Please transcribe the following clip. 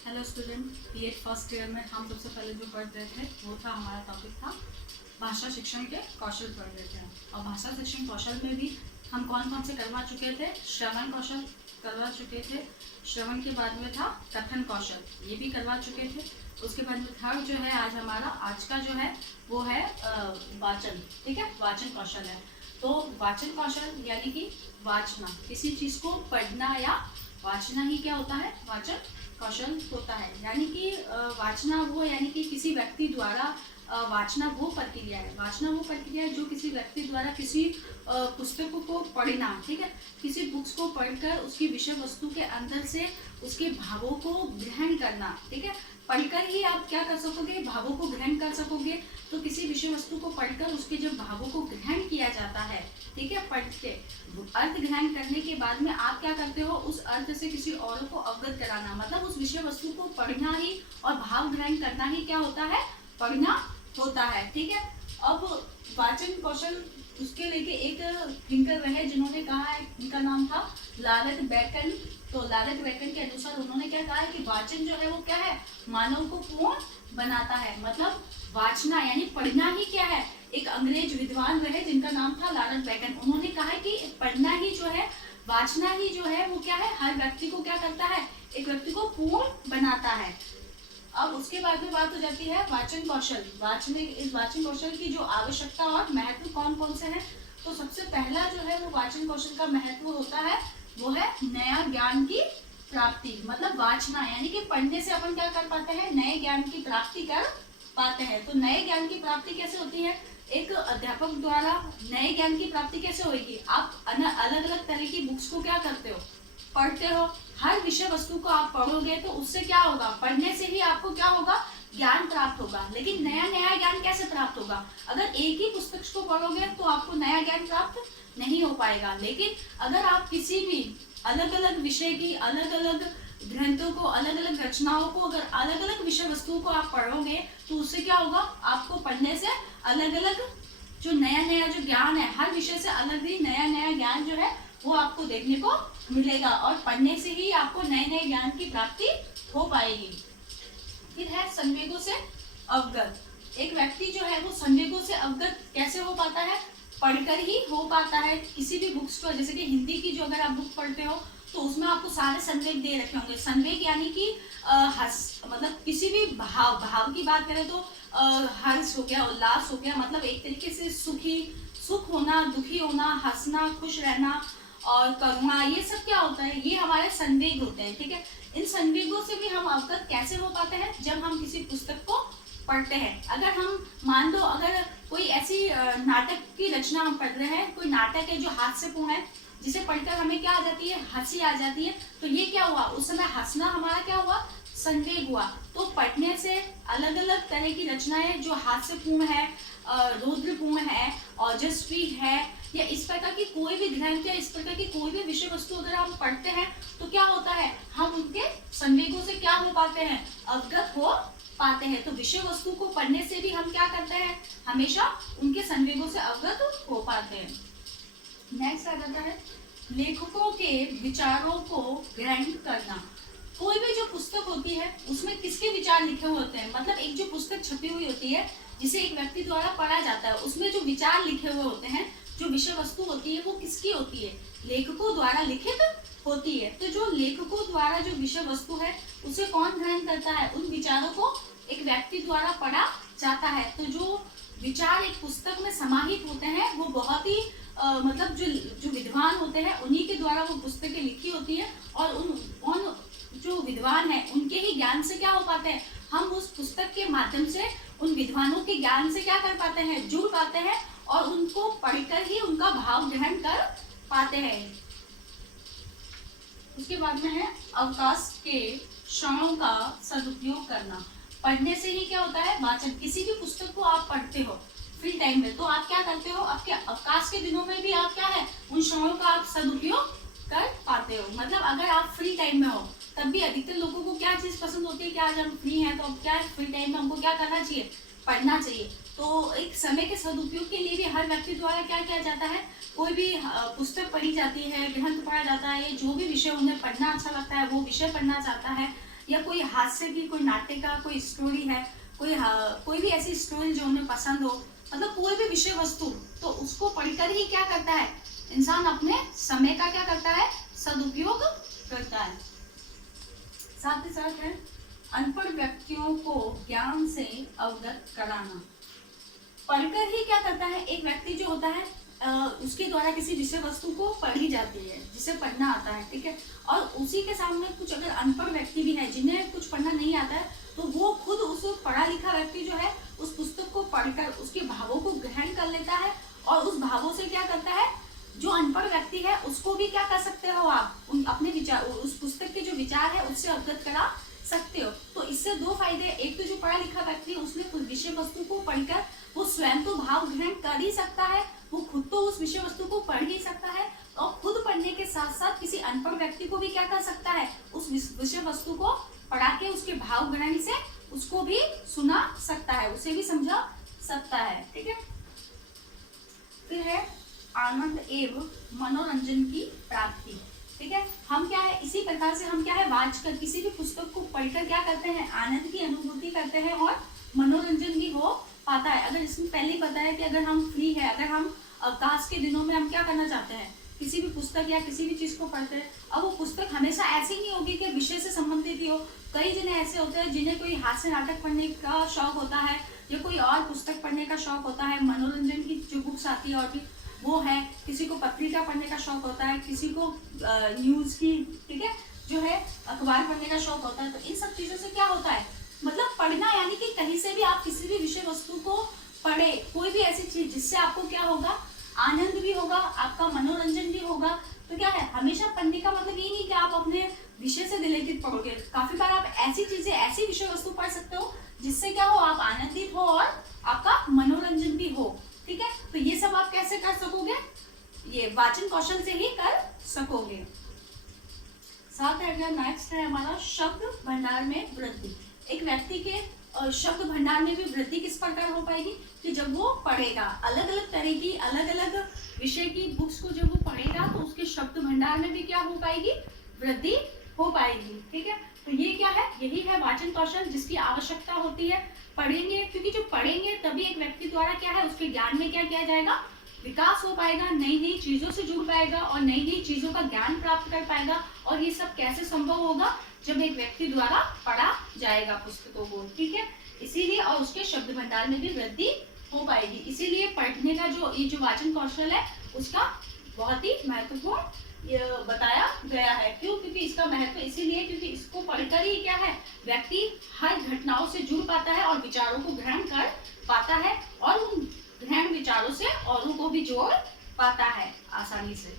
Hello student, BEd first year में हम सबसे पहले जो पढ़ रहे थे वो था, हमारा टॉपिक था भाषा शिक्षण के कौशल पढ़ रहे थे। और भाषा शिक्षण कौशल में भी हम कौन कौन से करवा चुके थे? श्रवण कौशल करवा चुके थे। श्रवण के बाद में था कथन कौशल, ये भी करवा चुके थे। उसके बाद में थर्ड जो है आज का जो है वो है वाचन। ठीक है, वाचन कौशल है। तो वाचन कौशल यानी कि वाचना, किसी चीज को पढ़ना या वाचना ही क्या होता है? वाचन कौशल होता है। यानी कि वाचना वो, यानी कि किसी व्यक्ति द्वारा वाचना वो प्रक्रिया है। वाचना वो प्रक्रिया है जो किसी व्यक्ति द्वारा किसी पुस्तकों को पढ़ना, ठीक है, किसी बुक्स को पढ़कर उसकी विषय वस्तु के अंदर से उसके भावों को ग्रहण करना। ठीक है, पढ़कर ही आप क्या कर सकोगे? भावों को ग्रहण कर सकोगे। तो किसी विषय वस्तु को पढ़कर उसके जब भावों को ग्रहण किया जाता है, ठीक है, पढ़ के अर्थ ग्रहण करने के बाद में आप क्या करते हो? उस अर्थ से किसी और को अवगत कराना, मतलब उस विषय वस्तु को पढ़ना ही और भाव ग्रहण करना ही क्या होता है? पढ़ना होता है। ठीक है, अब वाचन कौशल उसके लेके एक थिंकर रहे जिन्होंने कहा है, उनका नाम था लारेंस बेकन। तो लारेंस बेकन के अनुसार उन्होंने क्या कहा है कि वाचन जो है वो क्या है? मानव को पूर्ण बनाता है। मतलब वाचना यानी पढ़ना ही क्या है? एक अंग्रेज विद्वान रहे जिनका नाम था लारेंस बेकन। उन्होंने कहा कि पढ़ना ही जो है, वाचना ही जो है वो क्या है? हर व्यक्ति को क्या करता है? एक व्यक्ति को पूर्ण बनाता है। अब उसके बाद में बात हो जाती है वाचन कौशल। इस वाचन कौशल की जो आवश्यकता और महत्व कौन कौन से हैं? तो सबसे पहला जो है वो वाचन कौशल का महत्व होता है वो है नया ज्ञान की प्राप्ति। मतलब वाचना यानी कि पढ़ने से अपन क्या कर पाते हैं? नए ज्ञान की प्राप्ति कर पाते हैं। तो नए ज्ञान की प्राप्ति कैसे होती है? एक अध्यापक द्वारा नए ज्ञान की प्राप्ति कैसे होगी? आप अलग अलग तरह की बुक्स को क्या करते हो? पढ़ते हो। हर विषय वस्तु को आप पढ़ोगे तो उससे क्या होगा? पढ़ने से ही आपको क्या होगा? ज्ञान प्राप्त होगा। लेकिन नया नया ज्ञान कैसे प्राप्त होगा? अगर एक ही पुस्तक को पढ़ोगे तो आपको नया ज्ञान प्राप्त नहीं हो पाएगा। लेकिन अगर आप किसी भी अलग अलग विषय की अलग अलग ग्रंथों को, अलग अलग रचनाओं को, अगर अलग अलग विषय वस्तुओं को आप पढ़ोगे तो उससे क्या होगा? आपको पढ़ने से अलग अलग जो नया नया जो ज्ञान है, हर विषय से अलग ही नया नया ज्ञान जो है वो आपको देखने को मिलेगा। और पढ़ने से ही आपको नए नए ज्ञान की प्राप्ति हो पाएगी। फिर है संवेगों से अवगत। एक व्यक्ति जो है वो संवेगों से अवगत कैसे हो पाता है? पढ़कर ही हो पाता है। किसी भी बुक्स को, जैसे कि हिंदी की जो अगर आप बुक पढ़ते हो तो उसमें आपको सारे संवेग दे रखे होंगे। संवेग यानी कि मतलब किसी भी भाव की बात करें तो हर्ष हो गया, उल्लास हो गया, मतलब एक तरीके से सुख होना, दुखी होना, हंसना, खुश रहना और करुणा, ये सब क्या होता है? ये हमारे संवेग होते हैं। ठीक है, इन संवेगों से भी हम अवगत कैसे हो पाते हैं? जब हम किसी पुस्तक को पढ़ते हैं। अगर हम मान लो अगर कोई ऐसी नाटक की रचना हम पढ़ रहे हैं, कोई नाटक है जो हास्यपूर्ण है, जिसे पढ़कर हमें क्या आ जाती है? हंसी आ जाती है। तो ये क्या हुआ? उस समय हंसना हमारा क्या हुआ? संवेग हुआ। तो पढ़ने से अलग अलग तरह की रचनाएं जो हास्यपूर्ण है, रौद्रपूर्ण है, ओजस्वी है, या इस प्रकार की कोई भी ग्रंथ या इस प्रकार की कोई भी विषय वस्तु अगर हम पढ़ते हैं तो क्या होता है? हम उनके संवेगों से क्या हो पाते हैं? अवगत हो पाते हैं। तो विषय वस्तु को पढ़ने से भी हम क्या करते हैं? हमेशा उनके संवेगों से अवगत हो पाते हैं। नेक्स्ट आ जाता है लेखकों के विचारों को ग्रहण करना। कोई भी जो पुस्तक होती है उसमें किसके विचार लिखे हुए होते हैं? मतलब एक जो पुस्तक छपी हुई होती है जिसे एक व्यक्ति द्वारा पढ़ा जाता है, उसमें जो विचार लिखे हुए होते हैं, जो विषय वस्तु होती है वो किसकी होती है? लेखकों द्वारा लिखित होती है। तो जो लेखकों द्वारा जो विषय वस्तु है उसे कौन ग्रहण करता है? उन विचारों को एक व्यक्ति द्वारा पढ़ा जाता है। तो जो विचार एक पुस्तक में समाहित होते हैं वो बहुत ही मतलब जो विद्वान होते हैं उन्हीं के द्वारा वो पुस्तकें लिखी होती है। और उन जो विद्वान है उनके ही ज्ञान से क्या हो पाते हैं? हम उस पुस्तक के माध्यम से उन विद्वानों के ज्ञान से क्या कर पाते हैं? जुड़ पाते हैं और उनको पढ़कर ही उनका भाव ग्रहण कर पाते हैं। उसके बाद में है अवकाश के क्षणों का सदुपयोग करना। पढ़ने से ही क्या होता है? वाचन। किसी भी पुस्तक को आप पढ़ते हो फ्री टाइम में तो आप क्या करते हो? आपके अवकाश के दिनों में भी आप क्या है? उन क्षणों का आप सदुपयोग कर पाते हो। मतलब अगर आप फ्री टाइम में हो तब भी अधिकतर लोगों को क्या चीज पसंद होती है कि आज हम फ्री हैं तो अब क्या फ्री टाइम में हमको क्या करना चाहिए? पढ़ना चाहिए। तो एक समय के सदुपयोग के लिए भी हर व्यक्ति द्वारा क्या किया जाता है? कोई भी पुस्तक पढ़ी जाती है, ग्रंथ पढ़ा जाता है, जो भी विषय उन्हें पढ़ना अच्छा लगता है वो विषय पढ़ना चाहता है, या कोई हास्य की, कोई नाट्य का कोई स्टोरी है, कोई भी ऐसी स्टोरी जो उन्हें पसंद हो, मतलब कोई भी विषय वस्तु, तो उसको पढ़कर ही क्या करता है इंसान अपने समय का क्या करता है सदुपयोग करता है। साथ ही साथ है अनपढ़ व्यक्तियों को ज्ञान से अवगत कराना। पढ़कर ही क्या करता है एक व्यक्ति जो होता है उसके द्वारा किसी विषय वस्तु को पढ़ी जाती है, जिसे पढ़ना आता है, ठीक है। और उसी के सामने कुछ अगर अनपढ़ व्यक्ति भी है जिन्हें कुछ पढ़ना नहीं आता है, तो वो खुद उस पढ़ा लिखा व्यक्ति जो है उस पुस्तक को पढ़कर उसके भावों को ग्रहण कर लेता है और उस भावों से क्या करता है, जो अनपढ़ व्यक्ति है उसको भी क्या कर सकते हो आप, अपने विचार, उस पुस्तक के जो विचार है उससे अवगत करा सकते हो। तो इससे दो फायदे, एक तो जो पढ़ा लिखा व्यक्ति उसने उस विषय वस्तु को पढ़कर वो स्वयं तो भाव ग्रहण कर ही सकता है, वो खुद तो उस विषय वस्तु को पढ़ ही सकता है, और खुद पढ़ने के साथ साथ किसी अनपढ़ व्यक्ति को भी क्या कर सकता है, उस विषय वस्तु को पढ़ा के उसके भाव ग्रहण से उसको भी सुना सकता है, उसे भी समझा सकता है, ठीक है। फिर है आनंद एवं मनोरंजन की प्राप्ति, ठीक है। हम क्या है इसी प्रकार से हम क्या है वाचकर किसी भी पुस्तक को पढ़कर क्या करते हैं, आनंद की अनुभूति करते हैं और मनोरंजन भी हो पाता है। अगर इसमें पहले ही बताया कि अगर हम फ्री है, अगर हम अवकाश के दिनों में हम क्या करना चाहते हैं, किसी भी पुस्तक या किसी भी चीज को पढ़ते हैं, अब वो पुस्तक हमेशा ऐसी नहीं होगी कि विषय से संबंधित ही हो। कई जने ऐसे होते हैं जिन्हें कोई हास्य नाटक पढ़ने का शौक होता है या कोई और पुस्तक पढ़ने का शौक होता है, मनोरंजन की जो बुक्स आती है और भी वो है, किसी को पत्रिका पढ़ने का शौक होता है, किसी को न्यूज की, ठीक है, जो है अखबार पढ़ने का शौक होता है। तो इन सब चीजों से क्या होता है, मतलब पढ़ना यानी कि कहीं से भी आप किसी भी विषय वस्तु को पढ़े, कोई भी ऐसी चीज जिससे आपको क्या होगा, आनंद भी होगा, आपका मनोरंजन भी होगा। तो क्या है, हमेशा पढ़ने का मतलब ये नहीं कि आप अपने विषय से रिलेटेड पढ़ोगे, काफी बार आप ऐसी चीजें, ऐसी विषय वस्तु पढ़ सकते हो जिससे क्या हो, आप आनंदित हो और आपका मनोरंजन भी हो, ठीक है। तो ये सब आप कैसे कर सकोगे, ये वाचन कौशल से ही कर सकोगे। साथ है नेक्स्ट है हमारा शब्द भंडार में वृद्धि। एक व्यक्ति के शब्द भंडार में भी वृद्धि किस प्रकार हो पाएगी, कि जब वो पढ़ेगा अलग अलग तरह की, अलग अलग विषय की बुक्स को जब वो पढ़ेगा तो उसके शब्द भंडार में भी क्या हो पाएगी, वृद्धि हो पाएगी, ठीक है। तो ये क्या है, यही है वाचन कौशल जिसकी आवश्यकता होती है। पढ़ेंगे, क्योंकि जो पढ़ेंगे तभी एक व्यक्ति द्वारा क्या है, उसके ज्ञान में क्या किया जाएगा, विकास हो पाएगा, नई नई चीजों से जुड़ पाएगा और नई नई चीजों का ज्ञान प्राप्त कर पाएगा। और ये सब कैसे संभव होगा, जब एक व्यक्ति द्वारा पढ़ा जाएगा पुस्तकों को, ठीक है। इसीलिए और उसके शब्द भंडार में भी वृद्धि हो पाएगी। इसीलिए पढ़ने का जो ये जो वाचन कौशल है उसका बहुत ही महत्वपूर्ण बताया गया है। क्यों, क्योंकि इसका महत्व इसीलिए क्योंकि इसको पढ़कर ही क्या है, व्यक्ति हर घटनाओं से जुड़ पाता है और विचारों को ग्रहण कर पाता है और उन ग्रहण विचारों से औरों को भी जोड़ पाता है आसानी से।